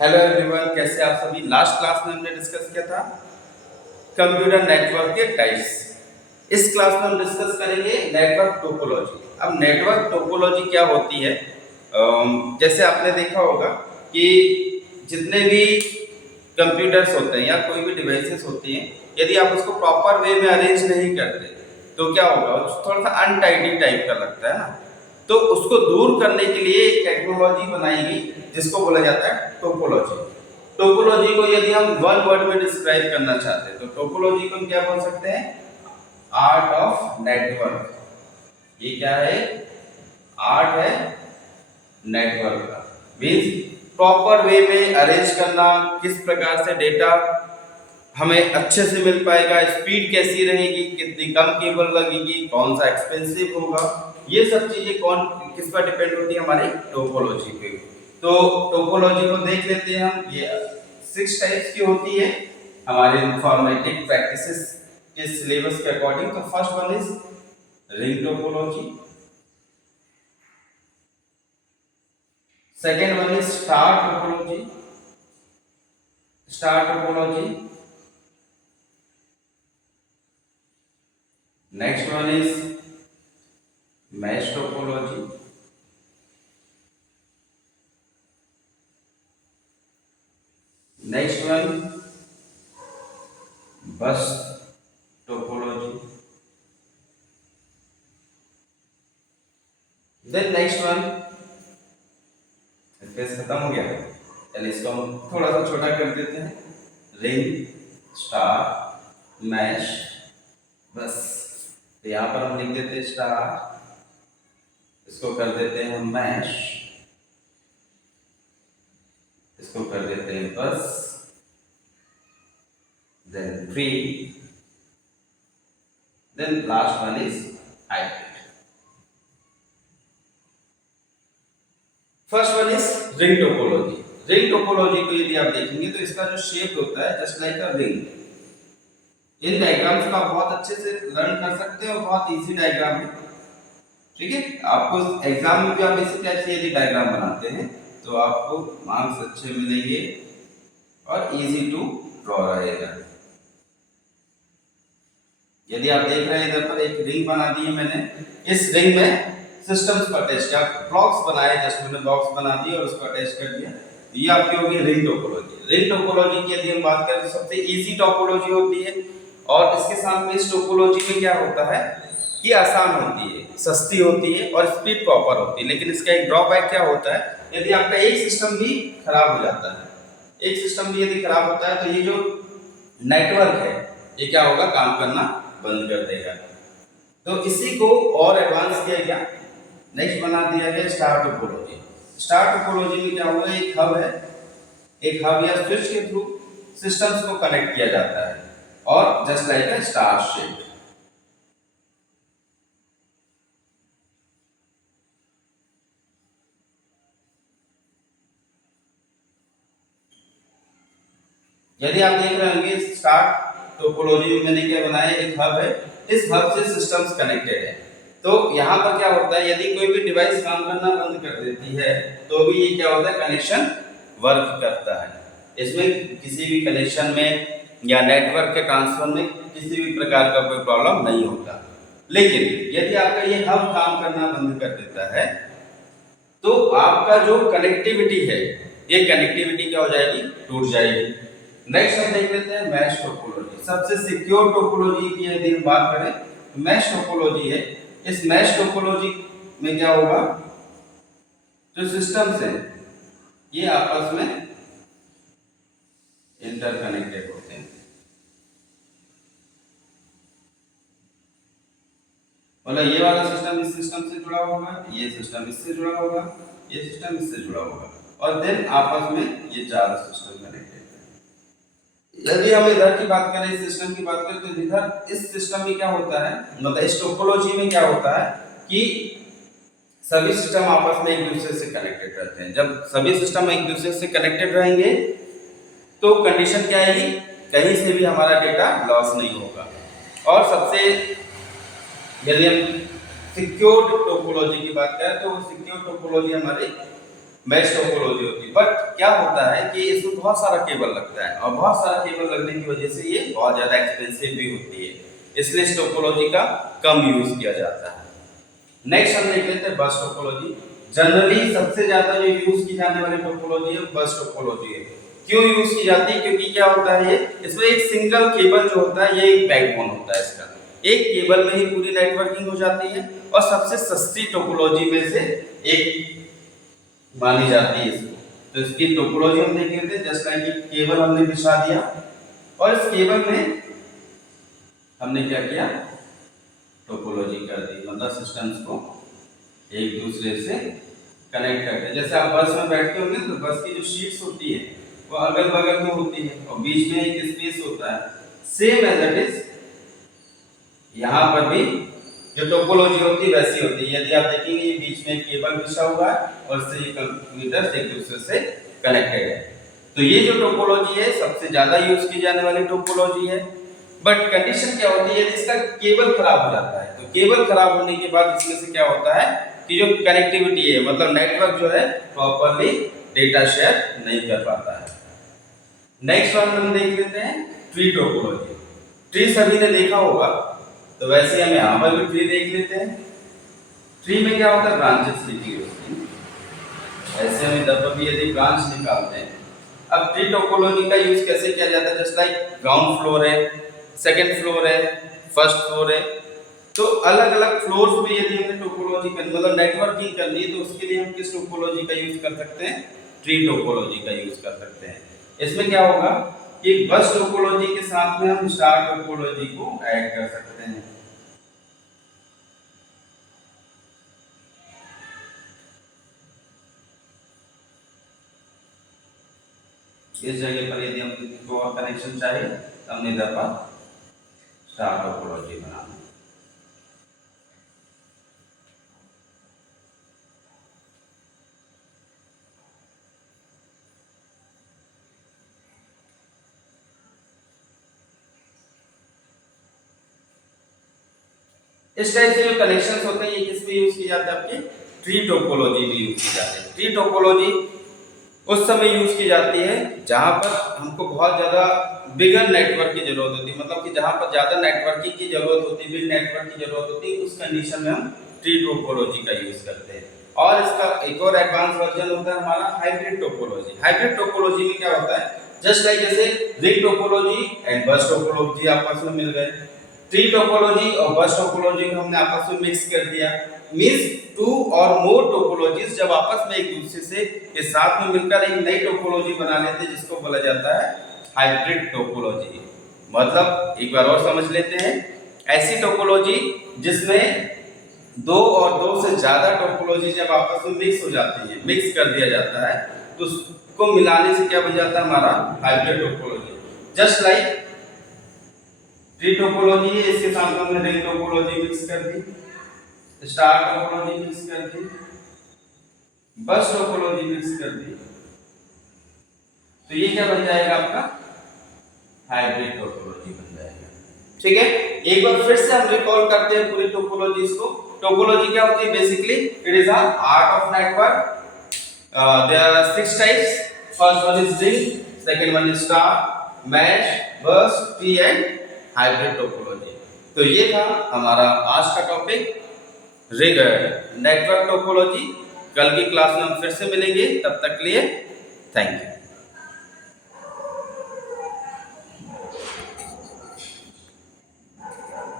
Hello everyone, कैसे आप सभी। लास्ट क्लास में हमने डिस्कस किया था कंप्यूटर नेटवर्क के टाइप्स। इस क्लास में हम डिस्कस करेंगे नेटवर्क टोपोलॉजी। अब नेटवर्क टोपोलॉजी क्या होती है? जैसे आपने देखा होगा कि जितने भी कंप्यूटर्स होते हैं या कोई भी डिवाइसेस होती हैं, यदि आप उसको प्रॉपर वे में अरेंज नहीं करते तो क्या होगा, थोड़ा सा अनटाइडी टाइप का लगता है ना। तो उसको दूर करने के लिए एक टेक्नोलॉजी बनाई गई जिसको बोला जाता है टोपोलॉजी। टोपोलॉजी को यदि हम वन वर्ड में डिस्क्राइब करना चाहते हैं तो टोपोलॉजी को हम क्या बोल सकते हैं? Art of network. ये क्या है? आर्ट है नेटवर्क का। मीन्स प्रॉपर वे में अरेंज करना, किस प्रकार से डेटा हमें अच्छे से मिल पाएगा, स्पीड कैसी रहेगी, कितनी कम केबल लगेगी, कौन सा एक्सपेंसिव होगा, ये सब चीजें कौन किस पर डिपेंड होती है? हमारी टोपोलॉजी पे। तो टोपोलॉजी को देख लेते हैं हम। ये 6 टाइप्स की होती है हमारे इंफॉर्मेटिक प्रैक्टिसेस के सिलेबस के अकॉर्डिंग। तो first one is ring topology, second one is star topology, next one is mesh topology, next one bus topology, then next one space खत्म हो गया। चलिए इसको हम थोड़ा सा छोटा कर देते हैं। रिंग, स्टार, मैश, बस। तो यहाँ पर हम लिख देते हैं स्टार, इसको कर देते हैं हम मैश, इसको कर देते हैं bus, then tree, then last one is hybrid. First one is ring topology. Ring topology को यदि आप देखेंगे तो इसका जो शेप होता है just like a ring. In diagrams को आप बहुत अच्छे से लर्न कर सकते हैं और बहुत इजी डायग्राम है। ठीक है, आपको एग्जाम में भी आप इसी टाइप से यदि डायग्राम बनाते हैं तो आपको मार्क्स अच्छे मिलेंगे और इजी टू ड्रॉ रहेगा। यदि आप देख रहे हैं इधर पर एक रिंग बना दी है मैंने। इस रिंग में सिस्टम्स को अटैच किया, ब्लॉक्स बनाए, जस्ट मैंने ब्लॉक्स बना दिए और उसको अटैच कर दिया। ये आपकी होगी रिंग टोपोलॉजी। रिंग टोपोलॉजी की यदि हम बात करें तो सबसे इजी टोपोलॉजी होती है और इसके साथ में इस टोपोलॉजी में क्या होता है कि आसान होती है, सस्ती होती है और स्पीड प्रॉपर होती है। लेकिन इसका एक ड्रॉबैक क्या होता है, यदि आपका एक सिस्टम भी खराब हो जाता है, एक सिस्टम भी यदि खराब होता है तो ये जो नेटवर्क है ये क्या होगा, काम करना बंद कर देगा। तो इसी को और एडवांस किया गया, नेक्स्ट बना दिया गया स्टार टोपोलॉजी। स्टार टोपोलॉजी में क्या हुआ, एक हब है, एक हब या स्विच के थ्रू सिस्टम्स को कनेक्ट किया जाता है और just like a star shape. यदि आप देख रहे होंगे स्टार टोपोलॉजी में मैंने क्या बनाया, एक हब है, इस हब से सिस्टम्स कनेक्टेड है। तो यहाँ पर क्या होता है, यदि कोई भी डिवाइस काम करना बंद कर देती है तो भी ये क्या होता है, कनेक्शन वर्क करता है। इसमें किसी भी कनेक्शन में या नेटवर्क के ट्रांसफर में किसी भी प्रकार का कोई प्रॉब्लम नहीं होता। लेकिन यदि आपका ये हब काम करना बंद कर देता है तो आपका जो कनेक्टिविटी है, ये कनेक्टिविटी क्या हो जाएगी, टूट जाएगी। नेक्स्ट हम देख लेते हैं मैश टोपोलॉजी। सबसे सिक्योर टोपोलॉजी की यदि हम बात करें तो मैश टोपोलॉजी है। इस मैश टोपोलॉजी में क्या होगा, जो सिस्टम्स हैं ये आपस में इंटरकनेक्टेड होते हैं। मतलब ये वाला सिस्टम इस सिस्टम से जुड़ा होगा, ये सिस्टम इससे जुड़ा होगा, ये सिस्टम इससे जुड़ा होगा और देन आपस में ये चार सिस्टम कनेक्टेड है। यदि हम इधर की बात करें, इस सिस्टम की बात करें तो इधर इस सिस्टम में क्या होता है, मतलब इस टोपोलॉजी में क्या होता है कि सभी सिस्टम आपस में एक दूसरे से कनेक्टेड रहते हैं। जब सभी सिस्टम एक दूसरे से कनेक्टेड रहेंगे तो कंडीशन क्या आएगी, कहीं से भी हमारा डेटा लॉस नहीं होगा। और सबसे यदि हम सिक्योर टोपोलॉजी की बात करें तो सिक्योर टोपोलॉजी हमारे मैश टोपोलॉजी होती है। बट क्या होता है कि इसमें बहुत सारा केबल लगता है, और बहुत सारा केबल लगने की वजह से ये बहुत ज़्यादा एक्सपेंसिव भी होती है, इसलिए इस टोपोलॉजी का कम यूज किया जाता है। नेक्स्ट हम देख लेते हैं बस टोपोलॉजी। जनरली सबसे ज्यादा जो यूज की जाने वाली टोपोलॉजी है बस टोपोलॉजी है। क्यों यूज की जाती है? क्योंकि क्या होता है, ये इसमें एक सिंगल केबल जो होता है, ये एक बैकबोन होता है इसका, एक केबल में ही पूरी नेटवर्किंग हो जाती है, और सबसे सस्ती टोपोलॉजी में से एक मानी जाती है इसको। तो इसकी टोपोलॉजी हम देख लेते हैं। जस्ट लाइक केबल हमने बिछा दिया, और इस केबल में हमने क्या किया, टोपोलॉजी कर दी, मतलब सिस्टम्स को एक दूसरे से कनेक्ट करते हैं। जैसे आप बस में बैठते होंगे तो बस की जो शीट्स होती है वो अगल बगल में होती है, और बीच में एक स्पेस होता है। सेम एज इट इज यहाँ पर भी जो टोपोलॉजी होती है वैसी होती है। यदि आप देखेंगे ये बीच में एक केबल बिछा हुआ है, और इससे ये कंप्यूटर एक दूसरे से कनेक्टेड है। तो ये जो टोपोलॉजी है सबसे ज्यादा यूज की जाने वाली टोपोलॉजी है। बट कंडीशन क्या होती है, इसका केबल खराब हो जाता है। तो केबल खराब होने के बाद इसमें से क्या होता है कि जो कनेक्टिविटी है, मतलब नेटवर्क जो है प्रॉपर्ली डेटा शेयर नहीं कर पाता है। नेक्स्ट वन हम देख लेते हैं ट्री टोपोलॉजी। ट्री सभी ने देखा होगा, तो वैसे हम यहाँ पर भी ट्री देख लेते हैं। ट्री में क्या होता है, ब्रांचेस लिखी होती है। ऐसे हम इधर पर भी यदि ब्रांच निकालते हैं। अब ट्री टोपोलॉजी का यूज कैसे किया जाता है? जस्ट लाइक ग्राउंड फ्लोर है, सेकेंड फ्लोर है, फर्स्ट फ्लोर है, तो अलग अलग फ्लोर्स में यदि हमें टोपोलॉजी करनी, मतलब नेटवर्किंग करनी है, तो उसके लिए हम किस टोपोलॉजी का यूज कर सकते हैं? ट्री टोपोलॉजी का यूज कर सकते हैं। इसमें क्या होगा कि बस टोपोलॉजी के साथ में हम स्टार टोपोलॉजी को ऐड कर सकते हैं। इस जगह पर यदि हम को और कनेक्शन चाहिए तो हमने इधर पर स्टार टोपोलॉजी बनाना। इस टाइप से जो कनेक्शंस होते हैं ये किस में यूज किए जाते हैं? आपके ट्री टोपोलॉजी में यूज की जाती है। ट्री टोपोलॉजी उस समय यूज की जाती है जहां पर हमको बहुत ज्यादा बिगर नेटवर्क की जरूरत होती है, मतलब कि जहां पर ज्यादा नेटवर्किंग की जरूरत होती है, बिग नेटवर्क की जरूरत होती है, उस कंडीशन में हम ट्री टोपोलॉजी का यूज करते हैं। और इसका एक और एडवांस वर्जन होता है हमारा हाइब्रिड टोपोलॉजी। हाइब्रिड टोपोलॉजी में क्या होता है, जस्ट लाइक जैसे रिंग टोपोलॉजी एंड बस टोपोलॉजी आपस में मिल गए, ट्री टोपोलॉजी और बस टोपोलॉजी को हमने आपस में मिक्स कर दिया। मींस टू और मोर टोपोलॉजीज जब आपस में एक दूसरे से के साथ में मिलकर एक नई टोपोलॉजी बना लेते हैं, जिसको बोला जाता है हाइब्रिड टोपोलॉजी। मतलब एक बार और समझ लेते हैं, ऐसी टोपोलॉजी जिसमें दो और दो से ज्यादा टोपोलॉजी जब आपस में मिक्स हो जाती है, मिक्स कर दिया जाता है, तो उसको मिलाने से क्या बन जाता है हमारा hybrid topology. Just like tree topology है, इसके साथ हमने रिंग टोपोलॉजी मिक्स कर दी, स्टार टोपोलॉजी मिक्स कर दी, बस टोपोलॉजी मिक्स कर दी, तो ये क्या बन जाएगा आपका हाइब्रिड टोपोलॉजी बन जाएगा। ठीक है, एक बार फिर से हम रिकॉल करते हैं पूरी टोपोलॉजीज को। टोपोलॉजी क्या होती है? Basically it is a art of network. There are 6 types. First one is ring, second one is star, mesh, bus, tree and hybrid topology. तो ये था हमारा आज का टॉपिक रिंग नेटवर्क टोपोलॉजी। कल की क्लास में हम फिर से मिलेंगे, तब तक के लिए थैंक यू।